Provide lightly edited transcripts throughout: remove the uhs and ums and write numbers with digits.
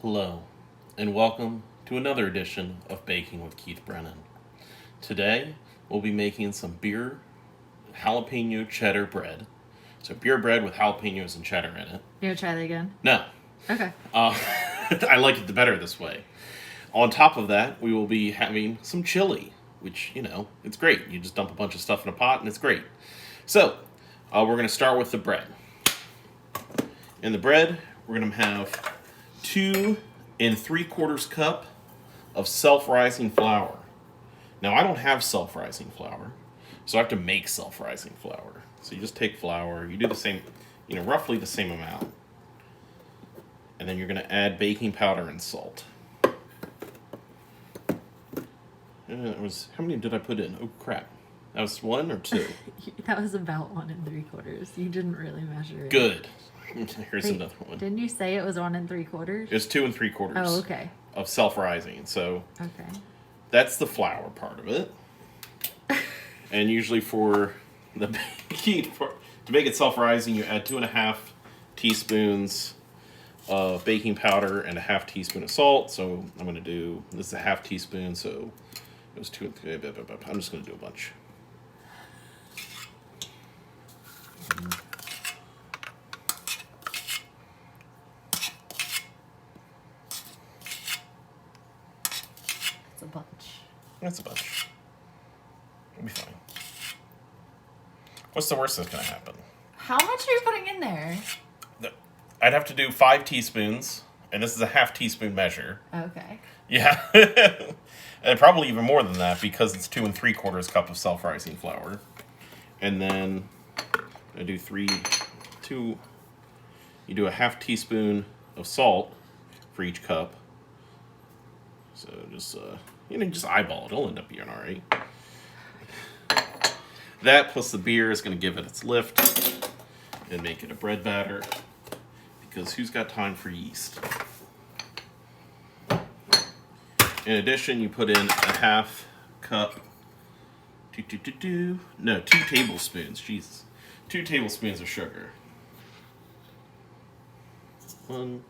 Hello, and welcome to another edition of Baking with Keith Brennan. Today, we'll be making some beer jalapeno cheddar bread. So, beer bread with jalapenos and cheddar in it. You gonna try that again? No. Okay. I like it better this way. On top of that, we will be having some chili, which, it's great. You just dump a bunch of stuff in a pot and it's great. So, we're going to start with the bread. In the bread, we're going to have 2 3/4 cup of self-rising flour. Now, I don't have self-rising flour, so I have to make self-rising flour. So you just take flour, you do the same, roughly the same amount. And then you're going to add baking powder and salt. How many did I put in? Oh, crap. That was 1 or 2? That was about 1 3/4. You didn't really measure it. Good. Here's Wait, another one. Didn't you say it was 1 3/4? It's 2 3/4. Oh, okay. Of self-rising. So Okay. that's the flour part of it. And usually for the baking, to make it self-rising, you add 2.5 teaspoons of baking powder and a 1/2 teaspoon of salt. So I'm going to do, this is a 1/2 teaspoon, so it was 2 and 3. I'm just going to do a bunch. It's a bunch. That's a bunch. It'll be fine. What's the worst that's going to happen? How much are you putting in there? I'd have to do 5 teaspoons, and this is a 1/2 teaspoon measure. Okay. Yeah. And probably even more than that because it's 2 3/4 cup of self-rising flour. And then I do 2, you do a 1/2 teaspoon of salt for each cup. So just, just eyeball it. It'll end up being all right. That plus the beer is going to give it its lift and make it a bread batter. Because who's got time for yeast? In addition, you put in a 1/2 cup, 2 tablespoons, Jesus. 2 tablespoons of sugar. 1,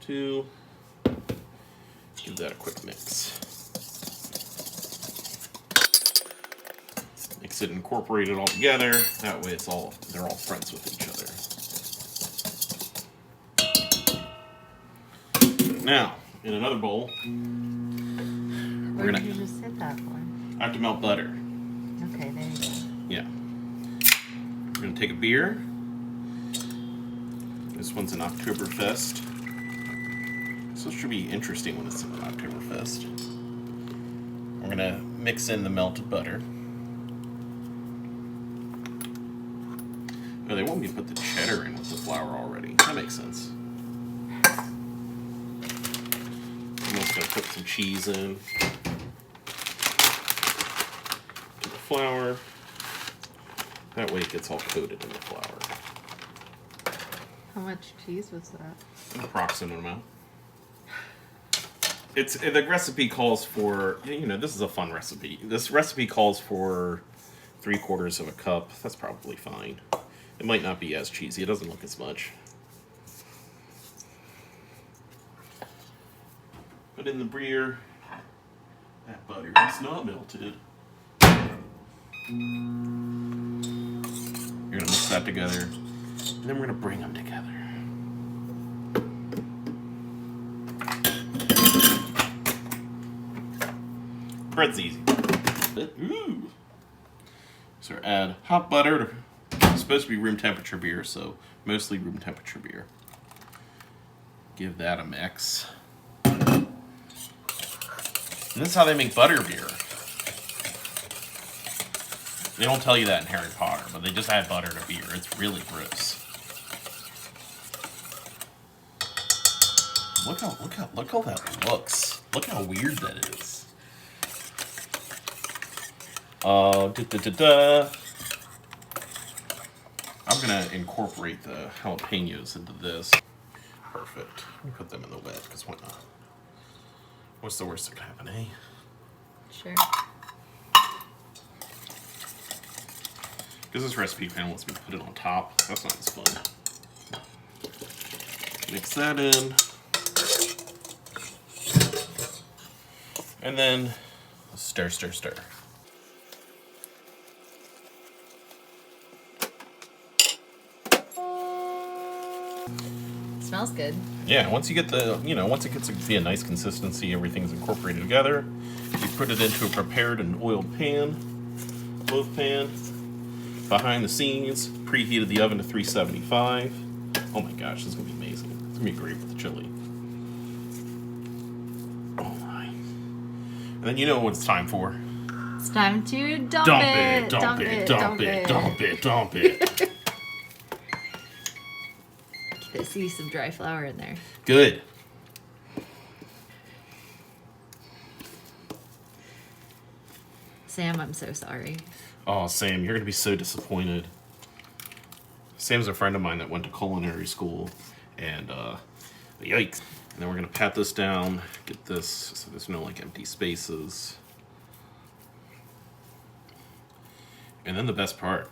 2, give that a quick mix. Mix it, incorporate it all together. That way they're all friends with each other. Now, in another bowl, Where did you just sit that for? I have to melt butter. Okay, there you go. Yeah. We're going to take a beer. This one's an Oktoberfest. So it should be interesting when it's an Oktoberfest. We're going to mix in the melted butter. Oh, they want me to put the cheddar in with the flour already. That makes sense. I'm just going to put some cheese in. To the flour. That way it gets all coated in the flour. How much cheese was that? An approximate amount. The recipe calls for, this is a fun recipe. This recipe calls for 3/4 cup. That's probably fine. It might not be as cheesy. It doesn't look as much. Put in the beer. That butter is not melted. You're going to mix that together. And then we're going to bring them together. Bread's easy. Ooh. So add hot butter. It's supposed to be room temperature beer, so mostly room temperature beer. Give that a mix. And this is how they make butter beer. They don't tell you that in Harry Potter, but they just add butter to beer. It's really gross. Look how that looks. Look how weird that is. I'm gonna incorporate the jalapenos into this. Perfect. Let me put them in the wet, because why not? What's the worst that could happen, eh? Sure. Because this recipe kind of wants me to put it on top. That's not as fun. Mix that in. And then stir, stir, stir. Smells good. Yeah, once you get once it gets to be a nice consistency, everything's incorporated together, you put it into a prepared and oiled pan, loaf pan, behind the scenes, preheated the oven to 375. Oh my gosh, this is going to be amazing. It's going to be great with the chili. Oh my. And then you know what it's time for. It's time to dump it. Dump it. I see some dry flour in there. Good. Sam, I'm so sorry. Oh, Sam, you're going to be so disappointed. Sam's a friend of mine that went to culinary school, and yikes. And then we're going to pat this down, get this so there's no like empty spaces. And then the best part.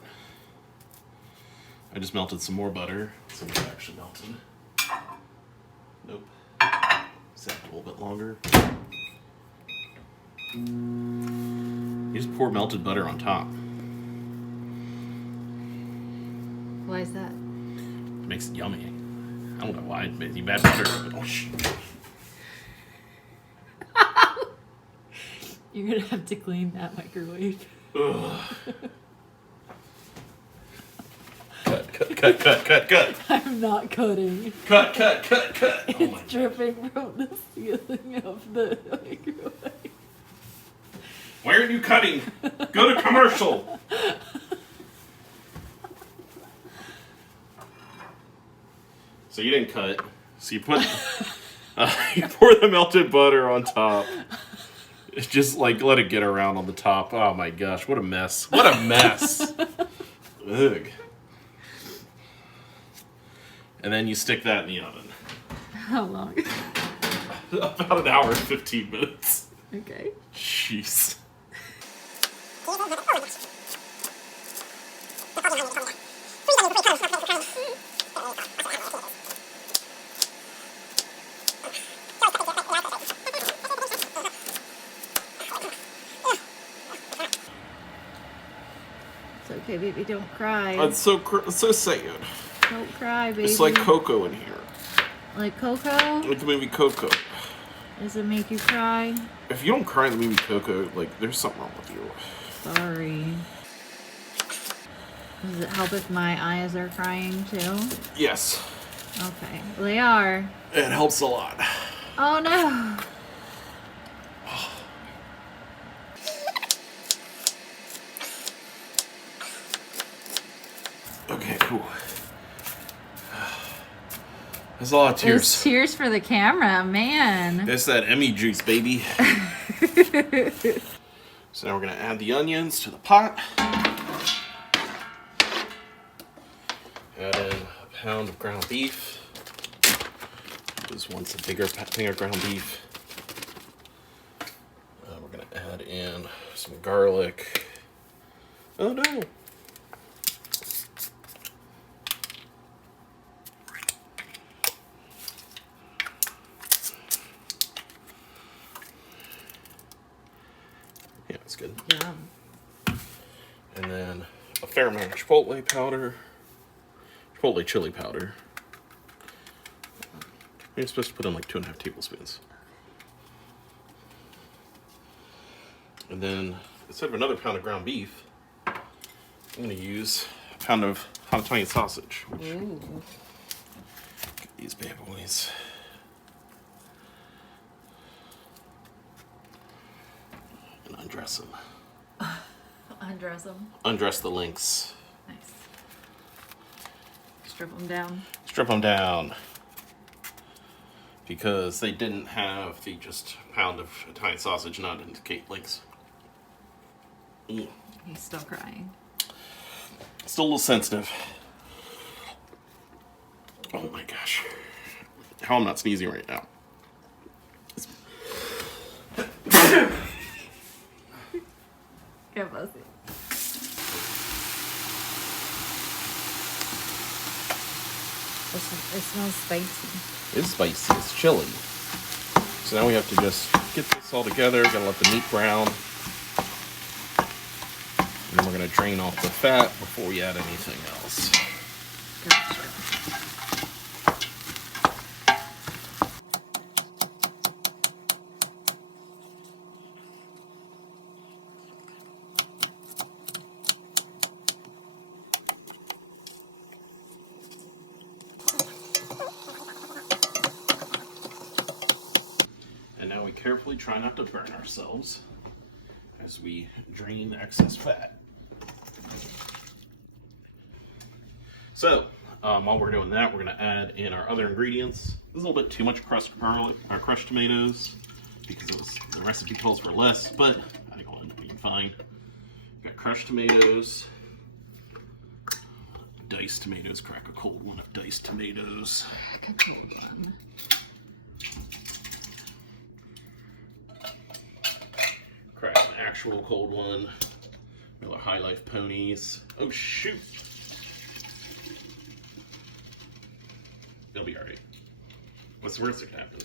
I just melted some more butter. Some of it actually melted. Nope. Set a little bit longer. You just pour melted butter on top. Why is that? It makes it yummy. I don't know why. It makes you bad butter. But, oh, shh. You're gonna have to clean that microwave. Ugh. Cut. I'm not cutting. Cut. Oh It's my dripping from the ceiling of the microwave. Why are you cutting? Go to commercial. So you didn't cut. So you put you pour the melted butter on top. It's just like let it get around on the top. Oh my gosh, what a mess. What a mess. Ugh. And then you stick that in the oven. How long? About an hour and 15 minutes. Okay. Jeez. It's okay, baby. Don't cry. It's so sad. Don't cry, baby. It's like Coco in here. Like Coco? Like the movie Coco. Does it make you cry? If you don't cry in the movie Coco, like, there's something wrong with you. Sorry. Does it help if my eyes are crying too? Yes. Okay. Well, they are. It helps a lot. Oh no! Okay, cool. There's a lot of tears. It's tears for the camera, man. It's that Emmy juice, baby. So now we're going to add the onions to the pot. Add in a pound of ground beef. Just wants a bigger thing of ground beef. We're going to add in some garlic. Oh no. Yeah, it's good. Yum. And then a fair amount of chipotle powder. Chipotle chili powder. You're supposed to put in like 2.5 tablespoons. And then instead of another pound of ground beef, I'm going to use a pound of hot Italian sausage. Ooh. Get these bad boys. And undress them. Undress them. Undress the links. Nice. Strip them down. Strip them down. Because they didn't have the just pound of Italian sausage not indicate links. Mm. He's still crying. Still a little sensitive. Oh my gosh. How I'm not sneezing right now. God bless you. Listen. It smells spicy. It's spicy. It's chili. So now we have to just get this all together. Gotta let the meat brown. And then we're gonna drain off the fat before we add anything else. Gotcha. And now we carefully try not to burn ourselves as we drain the excess fat. So, while we're doing that, we're going to add in our other ingredients. This is a little bit too much crushed garlic, or crushed tomatoes, because the recipe calls for less, but I think it'll end up being fine. Got crushed tomatoes, diced tomatoes, crack a cold one of diced tomatoes. Crack a cold one. Crack an actual cold one. Miller High Life ponies. Oh shoot! It'll be alright. What's the worst that can happen?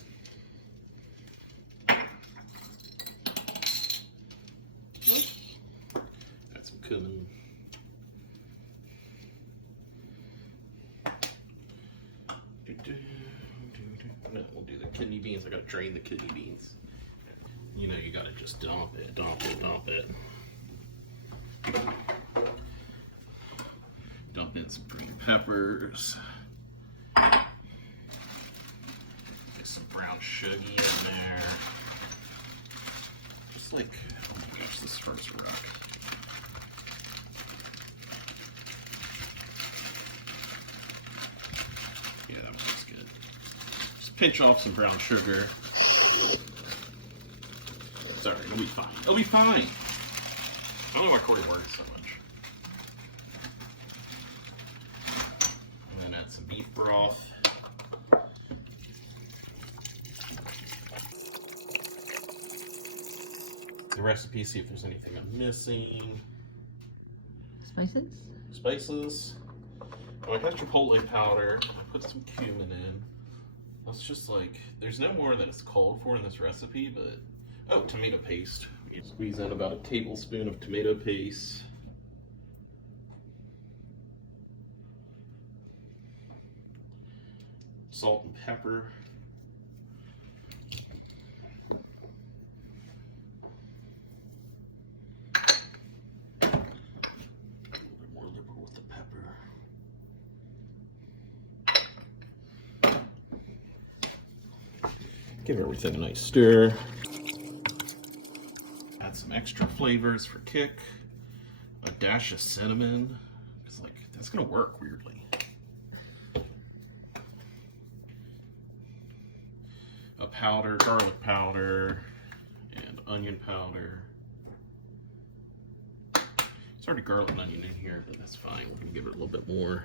Add some cumin. No, we'll do the kidney beans. I gotta drain the kidney beans. You know, you gotta just dump it, dump it, dump it. Dump in some green peppers. Get some brown sugar in there. Just like, oh my gosh, this first rock. Yeah, that one's good. Just pinch off some brown sugar. Sorry, it'll be fine. It'll be fine. I don't know why Corey worries so much. And then add some beef broth. The recipe, see if there's anything I'm missing. Spices? Spices. Oh, I got chipotle powder. I put some cumin in. That's just like, there's no more that it's called for in this recipe, but oh, tomato paste. You squeeze in about a tablespoon of tomato paste. Salt and pepper. A little bit more liberal with the pepper. Give everything a nice stir. Add some extra flavors for kick. A dash of cinnamon. It's like, that's gonna work weirdly. A powder, garlic powder, and onion powder. There's already garlic and onion in here, but that's fine. We're gonna give it a little bit more.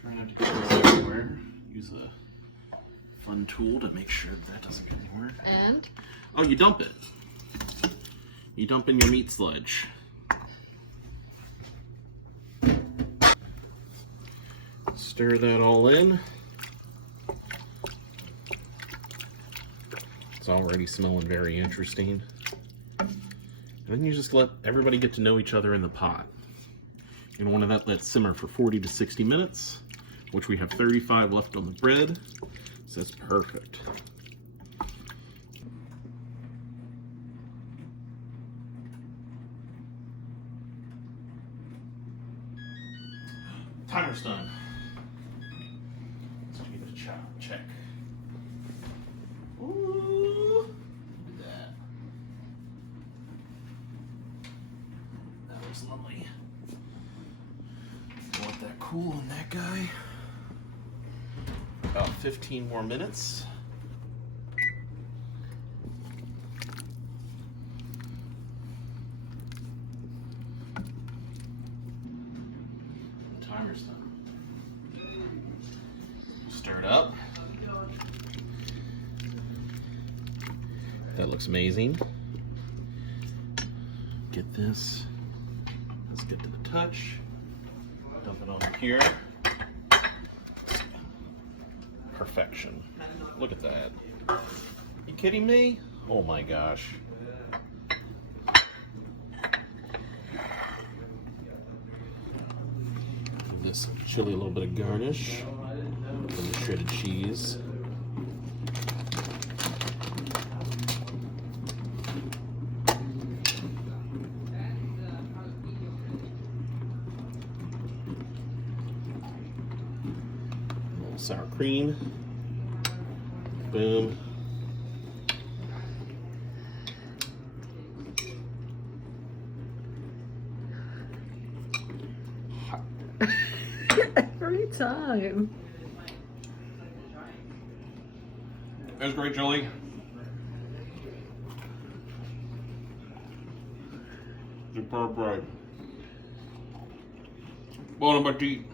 Try not to get it everywhere. Use a fun tool to make sure that doesn't get anywhere. And? Oh, you dump it. You dump in your meat sludge. Stir that all in. It's already smelling very interesting. And then you just let everybody get to know each other in the pot. You're gonna want to let that simmer for 40 to 60 minutes, which we have 35 left on the bread, so that's perfect. Timer's done. Let's give it a check. Ooh, look at that. That was lovely. Let that cool in that guy. About 15 more minutes. Timer's done. Stir it up. That looks amazing. Get this Get to the touch. Dump it on here. Perfection. Look at that. You kidding me? Oh my gosh. Give this chili a little bit of garnish. And the shredded cheese. Sour cream. Boom. Every time. That's great, Julie. Superb, right? Bon appetit.